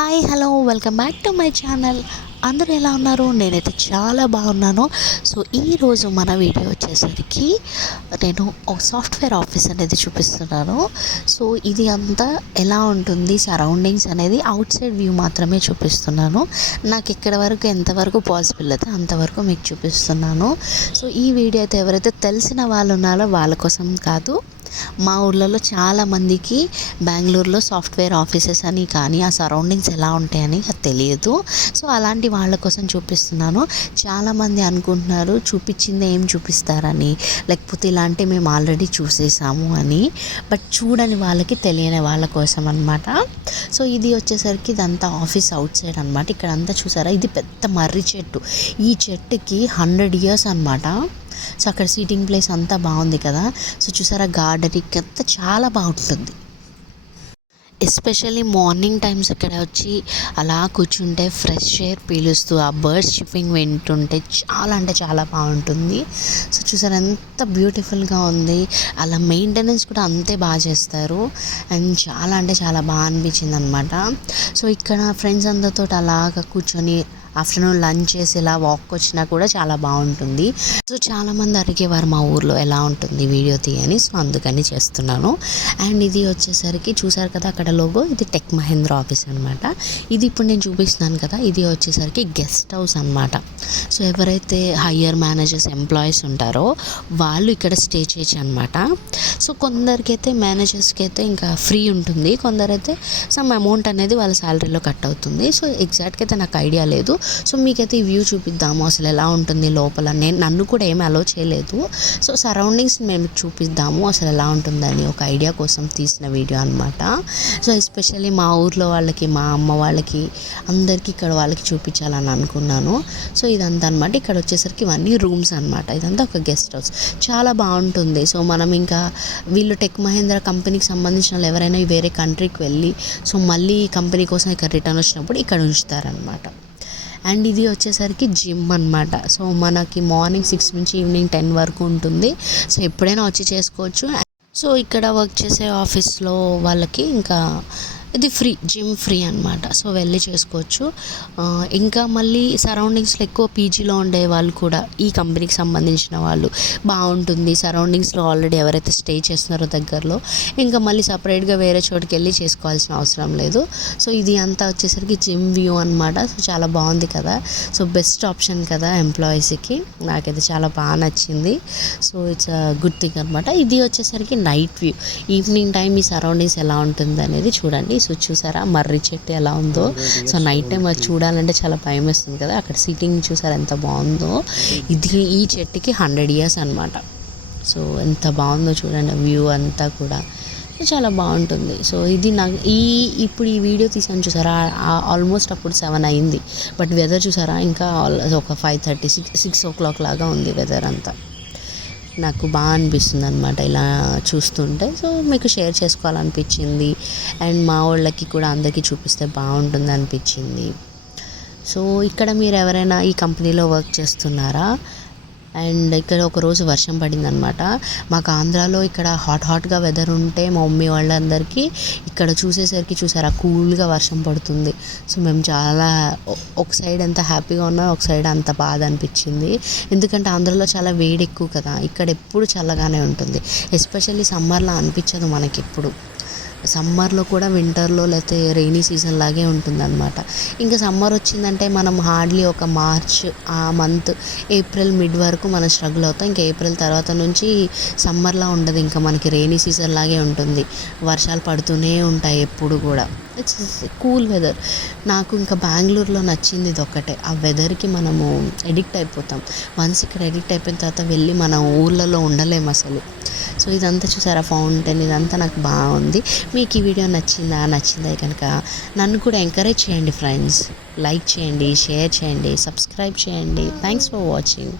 Hi hello welcome back to my channel. అందరూ ఎలా ఉన్నారు? నేనైతే చాలా బాగున్నాను. సో ఈరోజు మన వీడియో వచ్చేసరికి నేను ఒక సాఫ్ట్వేర్ ఆఫీస్ అనేది చూపిస్తున్నాను. సో ఇది అంతా ఎలా ఉంటుంది సరౌండింగ్స్ అనేది అవుట్ సైడ్ వ్యూ మాత్రమే చూపిస్తున్నాను. నాకు ఇక్కడ వరకు ఎంతవరకు పాసిబుల్ అయితే అంతవరకు మీకు చూపిస్తున్నాను. సో ఈ వీడియో అయితే ఎవరైతే తెలిసిన వాళ్ళు ఉన్నారో వాళ్ళ కోసం కాదు, మా ఊళ్ళలో చాలామందికి బెంగళూరులో సాఫ్ట్వేర్ ఆఫీసెస్ అని కానీ ఆ సరౌండింగ్స్ ఎలా ఉంటాయని తెలియదు. సో అలాంటి వాళ్ళ కోసం చూపిస్తున్నాను. చాలామంది అనుకుంటున్నారు చూపించింది ఏం చూపిస్తారని, లేకపోతే ఇలాంటి మేము ఆల్రెడీ చూసేసాము అని. బట్ చూడని వాళ్ళకి తెలియని వాళ్ళ కోసం అనమాట. సో ఇది వచ్చేసరికి ఇదంతా ఆఫీస్ అవుట్ సైడ్ అనమాట. ఇక్కడ అంతా చూసారా, ఇది పెద్ద మర్రి చెట్టు. ఈ చెట్టుకి 100 years అనమాట. సో అక్కడ సీటింగ్ ప్లేస్ అంతా బాగుంది కదా. సో చూసారా, గార్డెనింగ్ అంతా చాలా బాగుంటుంది. ఎస్పెషల్లీ మార్నింగ్ టైమ్స్ ఇక్కడ వచ్చి అలా కూర్చుంటే ఫ్రెష్ ఎయిర్ పీలుస్తూ ఆ బర్డ్స్ చిప్పింగ్ వింటుంటే చాలా అంటే చాలా బాగుంటుంది. సో చూసారా ఎంత బ్యూటిఫుల్గా ఉంది. అలా మెయింటెనెన్స్ కూడా అంతే బాగా చేస్తారు. అండ్ చాలా అంటే చాలా బాగా అనిపించింది అనమాట. సో ఇక్కడ ఫ్రెండ్స్ అందరితో అలాగా కూర్చొని ఆఫ్టర్నూన్ లంచ్ చేసి ఇలా వాక్ వచ్చినా కూడా చాలా బాగుంటుంది. సో చాలామంది అడిగేవారు మా ఊర్లో ఎలా ఉంటుంది వీడియో తీయని. సో అందుకని చేస్తున్నాను. అండ్ ఇది వచ్చేసరికి చూసారు కదా అక్కడ లోగో, ఇది టెక్ మహేంద్ర ఆఫీస్ అనమాట. ఇది ఇప్పుడు నేను చూపిస్తున్నాను కదా, ఇది వచ్చేసరికి గెస్ట్ హౌస్ అనమాట. సో ఎవరైతే హయ్యర్ మేనేజర్స్ ఎంప్లాయీస్ ఉంటారో వాళ్ళు ఇక్కడ స్టే చేయొచ్చు అనమాట. సో కొందరికైతే మేనేజర్స్కి అయితే ఇంకా ఫ్రీ ఉంటుంది, కొందరైతే సమ్ అమౌంట్ అనేది వాళ్ళ శాలరీలో కట్ అవుతుంది. సో ఎగ్జాక్ట్గా అయితే నాకు ఐడియా లేదు. సో మీకైతే ఈ వ్యూ చూపిద్దాము అసలు ఎలా ఉంటుంది లోపల. నన్ను కూడా ఏమి అలో చేయలేదు. సో సరౌండింగ్స్ మేము చూపిద్దాము అసలు ఎలా ఉంటుందని ఒక ఐడియా కోసం తీసిన వీడియో అనమాట. సో ఎస్పెషల్లీ మా ఊర్లో వాళ్ళకి, మా అమ్మ వాళ్ళకి, అందరికీ ఇక్కడ వాళ్ళకి చూపించాలని అనుకున్నాను. సో ఇదంతా అనమాట. ఇక్కడ వచ్చేసరికి ఇవన్నీ రూమ్స్ అనమాట. ఇదంతా ఒక గెస్ట్ హౌస్, చాలా బాగుంటుంది. సో మనం ఇంకా వీళ్ళు టెక్ మహేంద్ర కంపెనీకి సంబంధించిన వాళ్ళు ఎవరైనా వేరే కంట్రీకి వెళ్ళి సో మళ్ళీ ఈ కంపెనీ కోసం ఇక్కడ రిటర్న్ వచ్చినప్పుడు ఇక్కడ ఉంచుతారనమాట. అండ్ ఇది వచ్చేసరికి జిమ్ అనమాట. సో మనకి మార్నింగ్ 6 నుంచి ఈవినింగ్ 10 వరకు ఉంటుంది. సో ఎప్పుడైనా వచ్చి చేసుకోవచ్చు. సో ఇక్కడ వర్క్ చేసే ఆఫీస్లో వాళ్ళకి ఇంకా ఇది ఫ్రీ, జిమ్ ఫ్రీ అనమాట. సో వెళ్ళి చేసుకోవచ్చు. ఇంకా మళ్ళీ సరౌండింగ్స్లో ఎక్కువ పీజీలో ఉండే వాళ్ళు కూడా ఈ కంపెనీకి సంబంధించిన వాళ్ళు బాగుంటుంది. సరౌండింగ్స్లో ఆల్రెడీ ఎవరైతే స్టే చేస్తున్నారో దగ్గరలో ఇంకా మళ్ళీ సపరేట్గా వేరే చోటుకి వెళ్ళి చేసుకోవాల్సిన అవసరం లేదు. సో ఇది అంతా వచ్చేసరికి జిమ్ వ్యూ అనమాట. సో చాలా బాగుంది కదా. సో బెస్ట్ ఆప్షన్ కదా ఎంప్లాయీస్కి. నాకైతే చాలా బాగా నచ్చింది. So it's a good thing అనమాట. ఇది వచ్చేసరికి నైట్ వ్యూ. ఈవినింగ్ టైం ఈ సరౌండింగ్స్ ఎలా ఉంటుంది అనేది చూడండి. సో చూసారా మర్రి చెట్టు ఎలా ఉందో. సో నైట్ టైం అది చూడాలంటే చాలా భయం వేస్తుంది కదా. అక్కడ సీటింగ్ చూసారా ఎంత బాగుందో. ఇది ఈ చెట్టుకి 100 years అనమాట. సో ఎంత బాగుందో చూడండి వ్యూ అంతా కూడా. చాలా బాగుంటుంది. సో ఇది నాకు ఇప్పుడు ఈ వీడియో తీసాను చూసారా, ఆల్మోస్ట్ అప్పుడు 7 అయింది. బట్ వెదర్ చూసారా ఇంకా ఒక 5:30, 6 o'clock లాగా ఉంది వెదర్ అంతా. నాకు బాగా అనిపిస్తుంది అనమాట ఇలా చూస్తుంటే. సో మీకు షేర్ చేసుకోవాలనిపించింది. అండ్ మా వాళ్ళకి కూడా అందరికీ చూపిస్తే బాగుంటుంది అనిపించింది. సో ఇక్కడ మీరు ఎవరైనా ఈ కంపెనీలో వర్క్ చేస్తున్నారా? అండ్ ఇక్కడ ఒకరోజు వర్షం పడిందనమాట. మాకు ఆంధ్రాలో ఇక్కడ హాట్గా వెదర్ ఉంటే మా మమ్మీ వాళ్ళందరికీ ఇక్కడ చూసేసరికి చూసారా కూల్గా వర్షం పడుతుంది. సో మేము చాలా ఒక సైడ్ ఎంత హ్యాపీగా ఉన్నా, ఒక సైడ్ అంత బాధ అనిపించింది. ఎందుకంటే ఆంధ్రాలో చాలా వేడి ఎక్కువ కదా, ఇక్కడ ఎప్పుడు చల్లగానే ఉంటుంది. ఎస్పెషల్లీ సమ్మర్లో అనిపించదు మనకి. ఎప్పుడు సమ్మర్లో కూడా వింటర్లో లేకపోతే రెయినీ సీజన్ లాగే ఉంటుందన్నమాట. ఇంకా సమ్మర్ వచ్చిందంటే మనం హార్డ్లీ ఒక మార్చ్ ఆ మంత్, ఏప్రిల్ మిడ్ వరకు మనం స్ట్రగుల్ అవుతాం. ఇంకా ఏప్రిల్ తర్వాత నుంచి సమ్మర్లా ఉండదు, ఇంకా మనకి రెయినీ సీజన్ లాగే ఉంటుంది. వర్షాలు పడుతూనే ఉంటాయి ఎప్పుడు కూడా. It's cool weather. నాకు ఇంకా బెంగళూరులో నచ్చింది ఇది ఒక్కటే, ఆ వెదర్కి మనము ఎడిక్ట్ అయిపోతాం. వన్స్ ఇక్కడ ఎడిక్ట్ అయిపోయిన తర్వాత వెళ్ళి మన ఊళ్ళలో ఉండలేము అసలు. సో ఇదంతా చూసారా ఫౌంటైన్, ఇదంతా నాకు బాగుంది. మీకు ఈ వీడియో నచ్చిందా కనుక నన్ను కూడా ఎంకరేజ్ చేయండి ఫ్రెండ్స్. లైక్ చేయండి, షేర్ చేయండి, సబ్స్క్రైబ్ చేయండి. Thanks for watching.